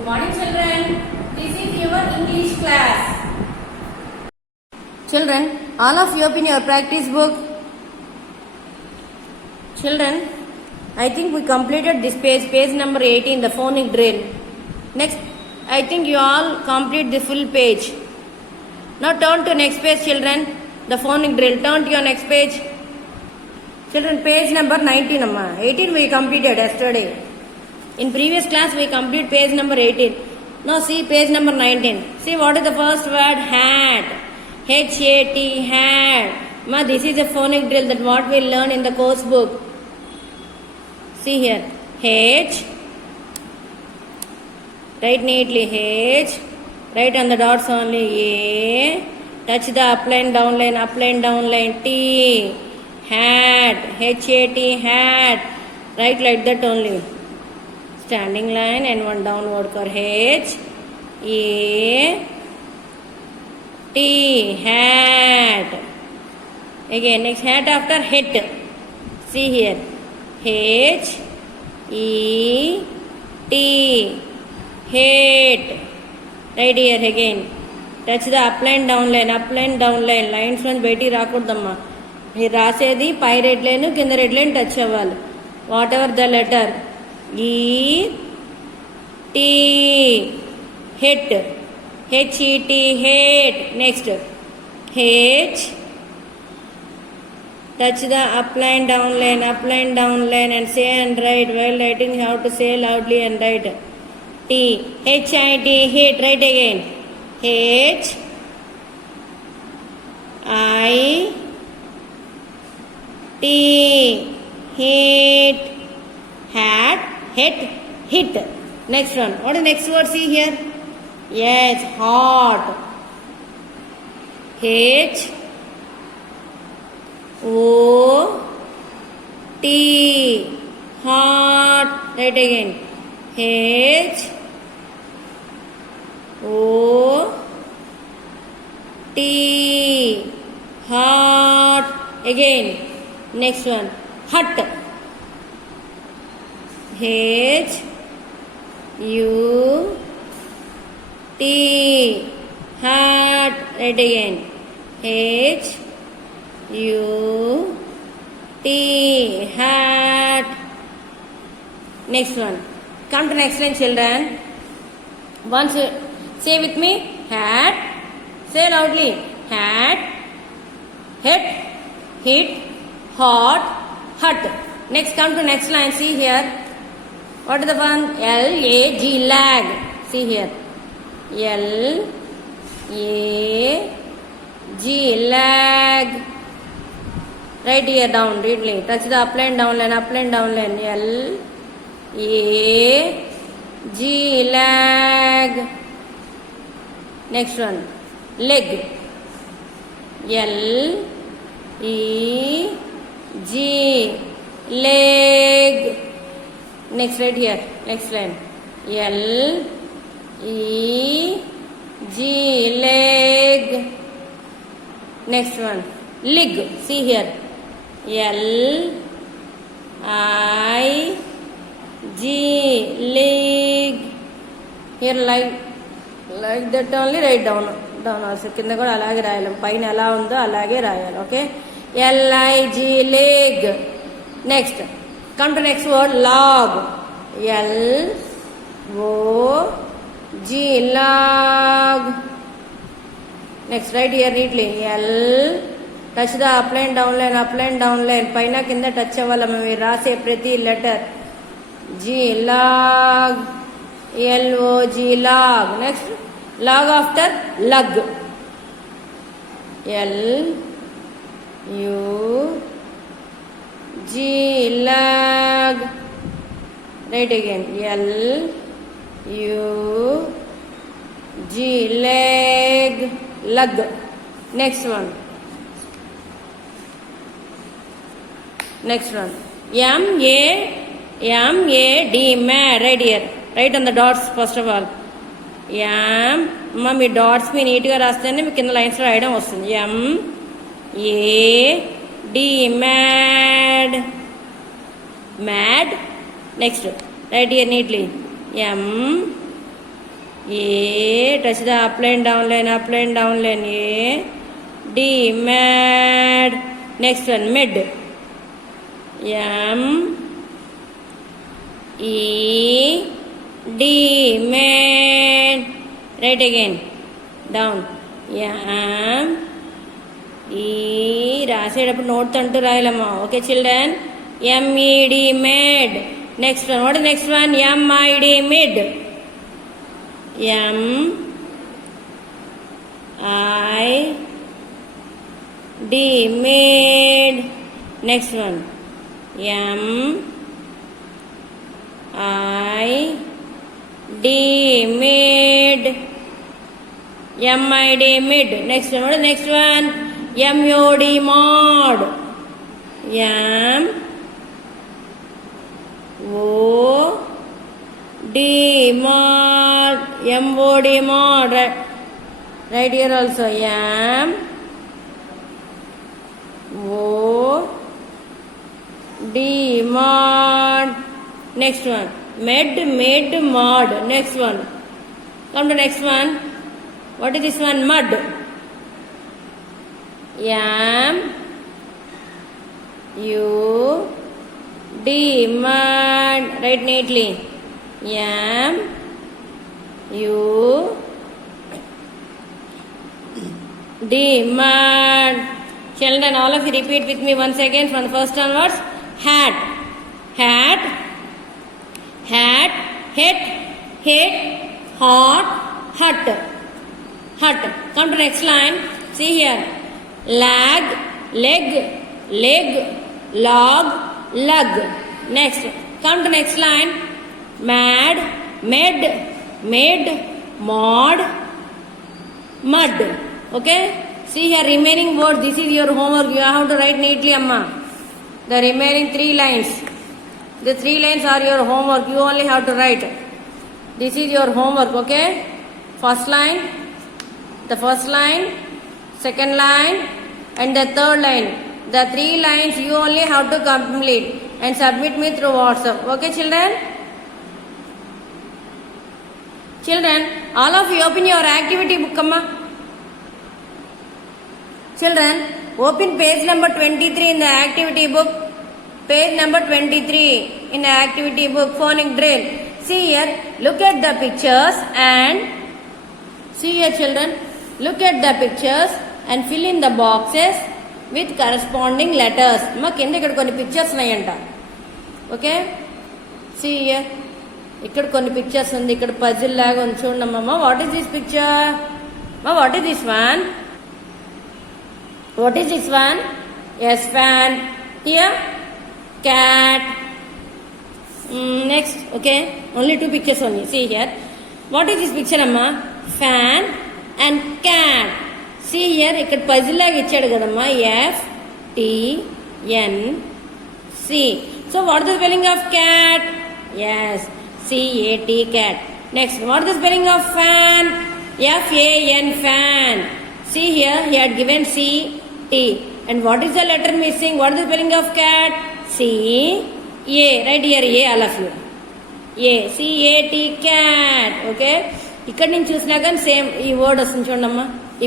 Good morning, children. This is your English class. Children, all of you open your practice book. Children, I think we completed this page number 18, the phonic drill. Next, I think you all complete the full page. Now turn to next page, children. The phonic drill. Turn to your next page. Children, page number 19, amma. 18 we completed yesterday. In previous class we complete page number 18. Now see page number 19. See what is the first word? Hat. H-A-T, hat. Ma, this is a phonic drill that what we learn in the course book. See here. H. Write neatly H. Write on the dots only A. Touch the up line, down line, T. Hat. H-A-T, hat. Write like that only. Standing line and one downward curve. H. A. T. Hat. Again, next hat after het. See here. H. E. T. Het. Right here again. Touch the up line, down line. Lines from beti rakudamma. మీరు రాసేది పై red line కింద red line touch అవ్వాలి. Whatever the letter. E T het. H E T het. Next H. Touch the up line, down line and say and write. While writing, you have to say loudly and write. T. H-I-T, hit. Write again. H. I. T. Hit. Hat. Hit. Next one. What is the next word? See here. Yes, hot. H. O. T. Hot. Write again. H. O. T. Hot. Again. Next one. Hut. H. U. T. Hut. Write again. H. U. T. Hat. Next one. Come to next line, children. Once say with me. Hat. Say loudly. Hat. Hit. Hit. Hot. Hut. Next, come to next line. See here. What is the one? L-A-G. Lag. See here. L-A-G. Lag. Right here down. Readly. Touch the up line, down line. L-A-G. Lag. Next one. Leg. L-E-G. Leg. Next right here. Next line. L-E-G. Leg. Next one. Lig. See here. L-I-G. Lig. Here like that only write down also. కింద కూడా అలాగే రాయాలి. పైన ఎలా ఉందో అలాగే రాయాలి. Okay. L-I-G. Leg. Next. Come to next word. Log. L-O-G. Log. Next right here neatly. L. Touch the up line, down line. పైన కింద టచ్ అవ్వాలి. మేము రాసే ప్రతి letter. G. Log. L-O-G. Log. Next. Log after lug. L-U-G. Lug. Right again. L-U-G. Leg. Lug. Next one. M-A-D. Mad. Right here. Right on the dots first of all. మీ dots మీ నీట్గా రాస్తేనే మీ కింద lines రాయడం వస్తుంది. M-A-D. Mad. Mad. Next. Right here neatly. M A, touch the up line, down line, up line, down line. A, D, mad. Next one, mid. M, E, D, mad. Right again. Down. M, E, రాసేటప్పుడు note అంటూ రాయాలమ్మా. Okay children. MED, med. Next one. What is next one? MID, mid. M, I, D, mid. Next one. M, I, D, mid. MID, mid. Next one. What is next one? MOD, mod. M, O, D, mod. MOD, mod. Right here also. M, O, D, mod. Next one. Med, mid, mod. Next one. Come to next one. What is this one? Mud. M, U, D, mud. Write neatly. M, U, D, mud. Children, all of you repeat with me once again from the first onwards. Hat, hat, hat, hit, hit, hot, hut, hut. Come to next line. See here. Lag, leg, leg, log, lug. Next. Come to next line. Mad, med, made, mod, mud. Okay? See here remaining words. This is your homework. You have to write neatly, Amma. The remaining 3 lines. The 3 lines are your homework. You only have to write. This is your homework. Okay? First line. The first line. Second line. And the third line. The 3 lines you only have to complete. And submit me through WhatsApp. Okay, children? Children, all of you open your activity book, Amma. Children, open page number 23 in the activity book. Page number 23 in the activity book, phonic drill. See here, look at the pictures and see here, children. Look at the pictures and fill in the boxes with corresponding letters. Ma kinda ikkada konni pictures unnayanta. Okay? See here. Ikkada konni pictures undi. Ikkada puzzle laga undi chudamma. Ma what is this picture? Ma what is this one? What is this one? Yes, fan. Here, cat. Next, okay. Only 2 pictures only. See here. What is this picture, Amma? Fan and cat. See here, ikkada puzzle laga ichchadu kadamma. F, T, N, C. So, what is the spelling of cat? Yes, C-A-T, cat. Next, what is the spelling of fan? F-A-N, fan. See here, he had given C, T. And what is the letter missing? What is the spelling of cat? C, A. Right here, A, all of you. A, C-A-T, cat. Okay? ఇక్కడ నేను చూసినా కానీ same ఈ word వస్తుంది చూడమ్మా. ఈ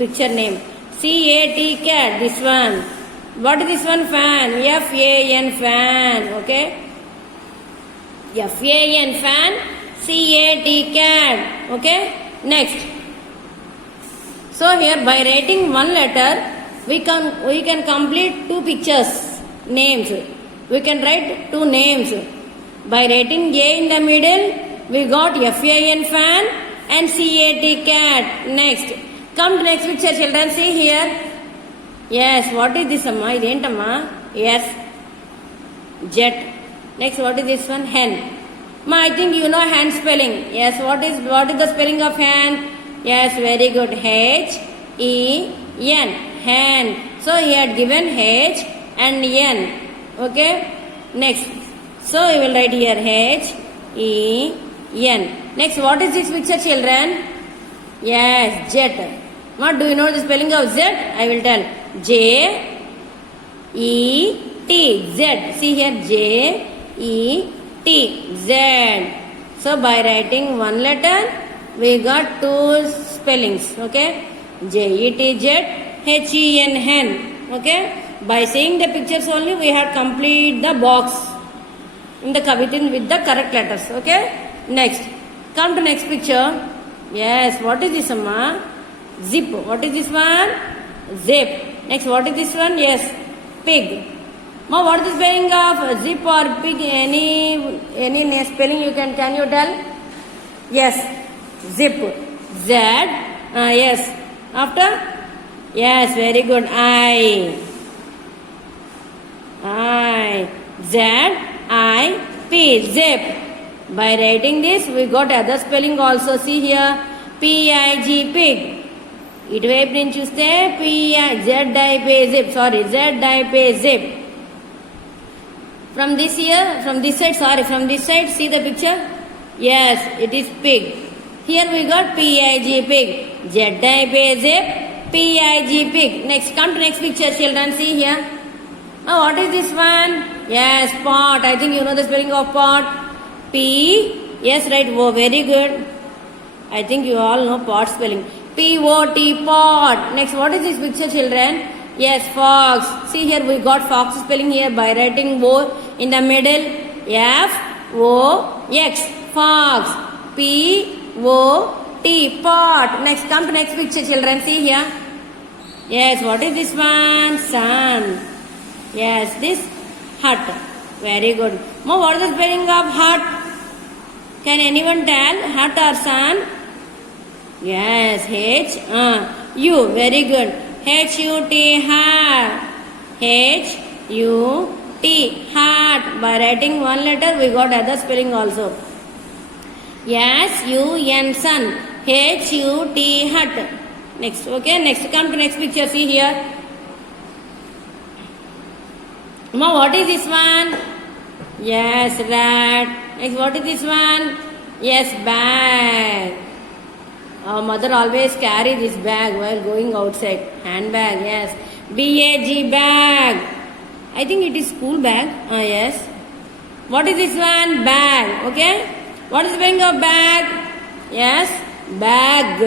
picture name CAT, cat. This one. What is this one? Fan. FAN, fan. Okay? FAN, fan. CAT, cat. Okay? Next. So here by writing one letter, we can complete 2 pictures names. We can write 2 names. By writing A in the middle, we got FAN, fan and CAT, cat. Next. Come to next picture, children. See here. Yes, what is this, Amma? Identamma? Yes. Jet. Next, what is this one? Hen. Ma, I think you know hen spelling. Yes, what is the spelling of hen? Yes, very good. H-E-N. Hen. So he had given H and N. Okay? Next. So we will write here H-E-N. Next, what is this picture, children? Yes, jet. What do you know the spelling of Z? I will tell. J-E-T. Z. See here, J-E-T. Z. So by writing one letter, we got two spellings. Okay, Jethen. Okay, by seeing the pictures only, we have complete the box in the within with the correct letters. Okay, next, come to next picture. Yes, what is this, Amma? Zip. What is this one? Zip. Next, what is this one? Yes, pig. Ma, what is the spelling of zip or pig? Any spelling you can you tell? Yes, zip. Z. Yes. After? Yes, very good. I. Z-I-P. Zip. By writing this, we got other spelling also. See here, P-I-G, pig. ఇటువైపు నుంచి చూస్తే ZIP zip. Sorry, ZIP zip. From this side, see the picture? Yes, it is pig. Here we got PIG, pig. ZIP zip, PIG, pig. Next, come to next picture, children. See here. Oh, what is this one? Yes, pot. I think you know the spelling of pot. P. Yes, right. Oh, very good. I think you all know pot spelling. P-O-T, pot. Next, what is this picture, children? Yes, fox. See here, we got fox spelling here by writing O in the middle. F-O-X, fox. P-O-T, pot. Next, come to next picture, children. See here. Yes, what is this one? Sun. Yes, this hut. Very good. Now, what is the spelling of hut? Can anyone tell? Hut or sun? Yes, H-U. Very good. H-U-T, heart. H-U-T, heart. By writing one letter, we got other spelling also. S-U-N, sun. H-U-T, hut. Next, okay. Next, come to next picture. See here. Now, what is this one? Yes, rat. Next, what is this one? Yes, bag. Our mother always carry this bag while going outside. Handbag, yes. B-A-G, bag. I think it is school bag. Yes. What is this one? Bag. Okay. What is the meaning of bag? Yes. Bag.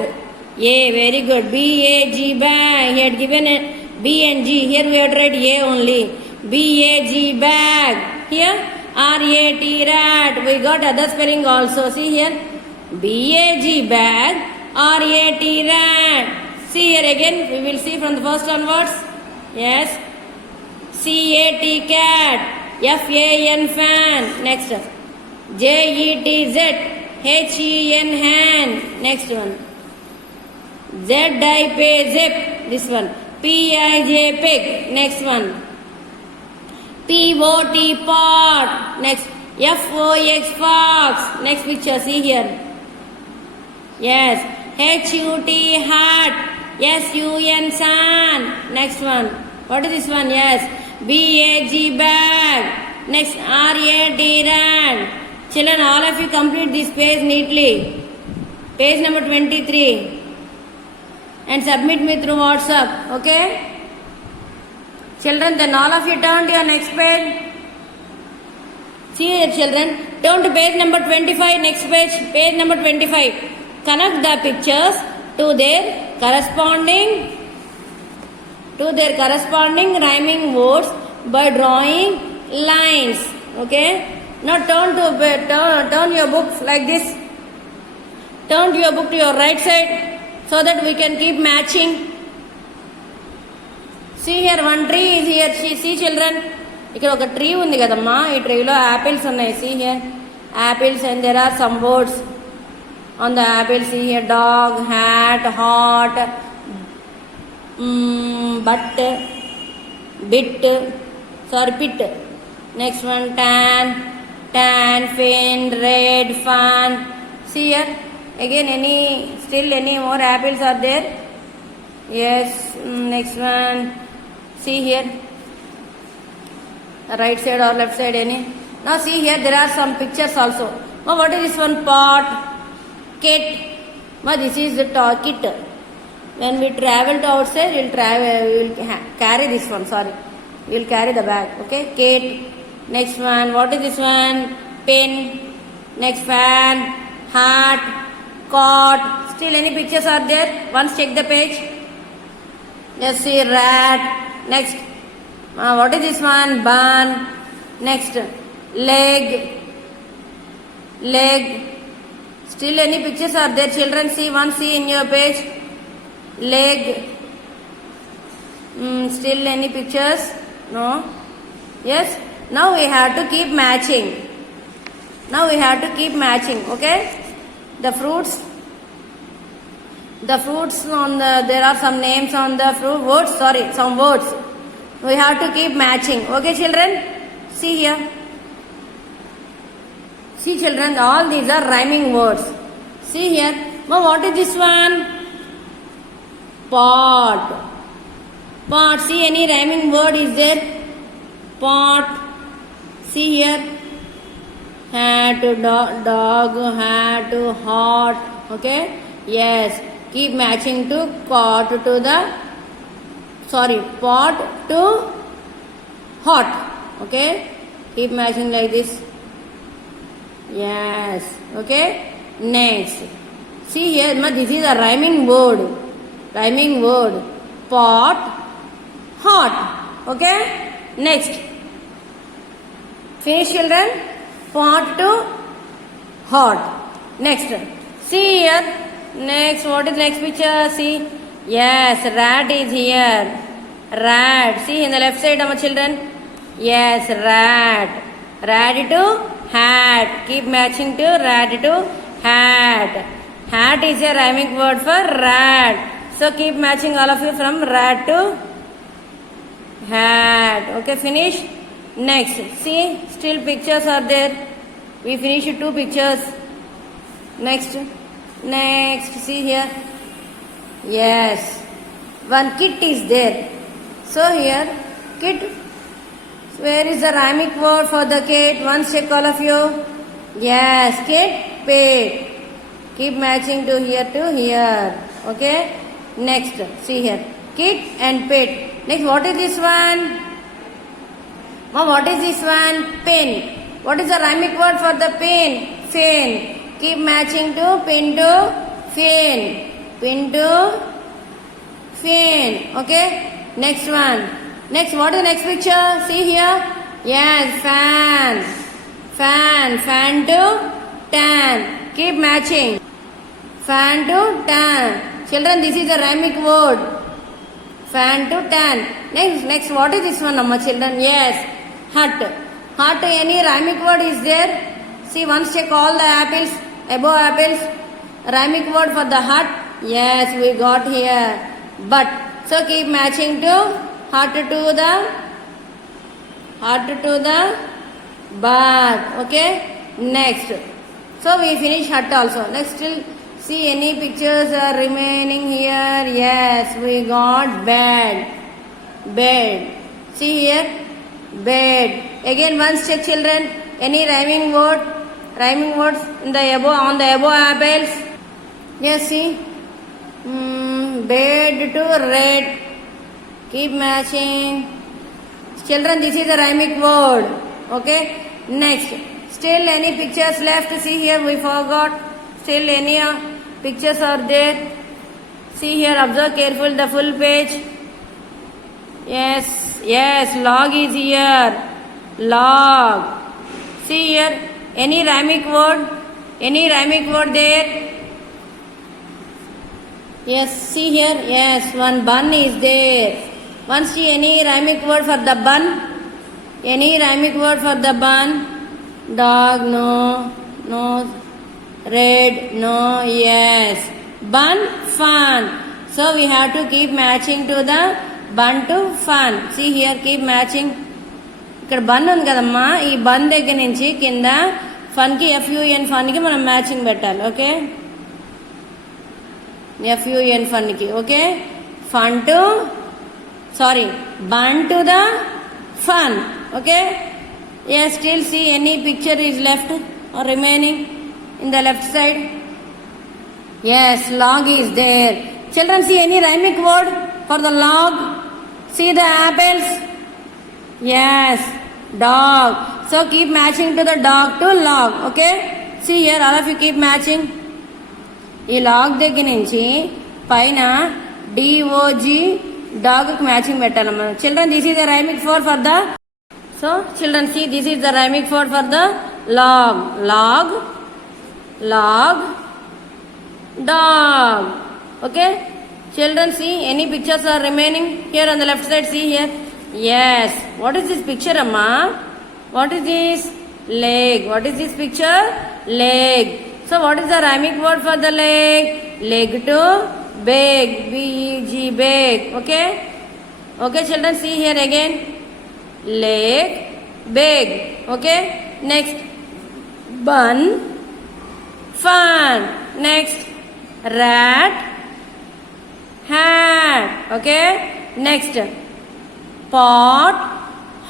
A. Very good. B-A-G, bag. He had given a B and G. Here we have to write A only. B-A-G, bag. Here. R-A-T, rat. We got other spelling also. See here. B-A-G, bag. R-A-T, rat. See here again, we will see from the first onwards. Yes. C-A-T, cat. F-A-N, fan. Next. J-E-T-Z. H-E-N, hand. Next one. Z-I-P, zip. This one. P-I-J, pig. Next one. P-O-T, pot. Next. F-O-X, fox. Next picture, see here. Yes. H-U-T, hat. S-U-N, sun. Next one. What is this one? Yes. B-A-G, bag. Next, R-A-T, rat. Children, all of you complete this page neatly. Page number 23. And submit me through WhatsApp. Okay? Children, then all of you turn to your next page. See here, children. Turn to page number 25. Next page. Page number 25. Connect the pictures to their corresponding rhyming words by drawing lines. Okay. Now turn your book like this. Turn your book to your right side so that we can keep matching. See here, one tree is here. See children. ఇక్కడ ఒక tree ఉంది కదమ్మా, ఈ ట్రీలో apples ఉన్నాయి. See here, apples, and there are some words on the apple. See here, dog, hat, hot, butt, bit, pit. Next one, tan, fin, red, fan. See here, again any more apples are there? Yes. Next one, see here, right side or left side any? Now see here, there are some pictures also. Now what is this one? Pot, kit. Now this is the kit. When we travel to outside, we will carry this one. We will carry the bag. Okay, kit. Next one, what is this one? Pen. Next fan, hat, cot. Still any pictures are there? Once check the page. Yes, see rat. Next, what is this one? Bun. Next, leg. Leg. Still any pictures are there? Children, see once, see in your page. Leg. Still any pictures? No. Yes. Now we have to keep matching. Now we have to keep matching. Okay. The fruits on the, there are some names on the fruit words, sorry, some words. We have to keep matching. Okay, children. See here. See, children, all these are rhyming words. See here. Now what is this one? Pot. Pot. See, any rhyming word is there? Pot. See here. Hat, dog, hat, hot. Okay. Yes. Keep matching to cot to the, sorry, pot to hot. Okay. Keep matching like this. Yes. Okay. Next. See here. This is a rhyming word. Rhyming word. Pot, hot. Okay. Next. Finish, children. Pot to hot. Next. See here. Next, what is next picture? See. Yes, rat is here. Rat. See in the left side, our children. Yes, rat. Rat to hat. Keep matching to rat to hat. Hat is a rhyming word for rat. So keep matching all of you from rat to hat. Okay, finish. Next, see, still pictures are there. We finished 2 pictures. Next, see here. Yes, one kit is there. So here, kit. Where is the rhyming word for the kit? Once check all of you. Yes, kit, pet. Keep matching to here. Okay. Next, see here. Kit and pet. Next, what is this one? What is this one? Pen. What is the rhyming word for the pen? Fen. Keep matching to pen to fen. Pen to fen. Okay. Next one. Next, what is the next picture? See here. Yes, fan. Fan. Fan to tan. Keep matching. Fan to tan. Children, this is a rhyming word. Fan to tan. Next, what is this one, Amma children? Yes, hut. Hut, any rhyming word is there? See, once check all the apples, above apples. Rhyming word for the hut. Yes, we got here. But, so keep matching to hut to the but. Okay. Next. So we finish hut also. Next, still see any pictures are remaining here. Yes, we got bed. Bed. See here. Bed. Again, once check, children. Any rhyming word? Rhyming words in the above, on the above apples. Yes, see. Bed to red. Keep matching. Children, this is a rhyming word. Okay. Next. Still any pictures left? See here, we forgot. Still any pictures are there? See here, observe careful the full page. Yes, log is here. Log. See here, any rhyming word? Any rhyming word there? Yes, see here. Yes, one bun is there. Once see any rhyming word for the bun? Any rhyming word for the bun? Dog, no. Red, no, yes. Bun, fun. So we have to keep matching to the bun to fun. See here, keep matching. ఇక్కడ bun ఉంది కదమ్మా, ఈ bun దగ్గర నుంచి కింద fun కి FUN fun కి మనం మ్యాచింగ్ పెట్టాలి. ఓకే, FUN ఫన్ కి. Okay, fun to bun to the fun. Okay. Yes, still see any picture is left or remaining in the left side. Yes, log is there. Children, see any rhyming word for the log? See the apples? Yes, dog. So keep matching to the dog to log. Okay. See here, all of you keep matching. ఈ log దగ్గర నుంచి పైన D O G dog కి matching పెట్టాలమ్మా. Children this is the rhyming for the so children see this is the rhyming for the log log log dog. Okay children, see any pictures are remaining here on the left side. See here. Yes, what is this picture, amma? What is this? Leg. What is this picture? Leg. So what is the rhyming word for the leg? Leg to beg. B-E-G, beg. Okay. Okay children, see here again. Leg, beg. Okay. Next, bun, fun. Next, rat, hat. Okay. Next, pot,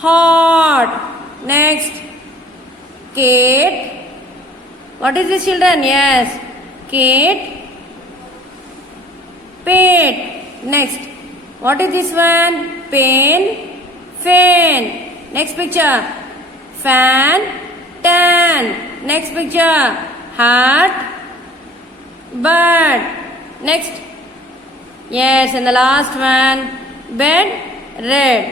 hot. Next, Kate. What is this children? Yes, Kate, pet. Next, what is this one? Pen, fan. Next picture, fan, tan. Next picture, hat, bird. Next, yes, and the last one, bed, red.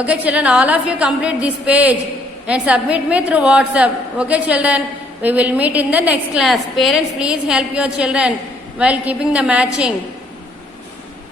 Okay children, all of you complete this page and submit me through WhatsApp. Okay children, we will meet in the next class. Parents, please help your children while keeping the matching.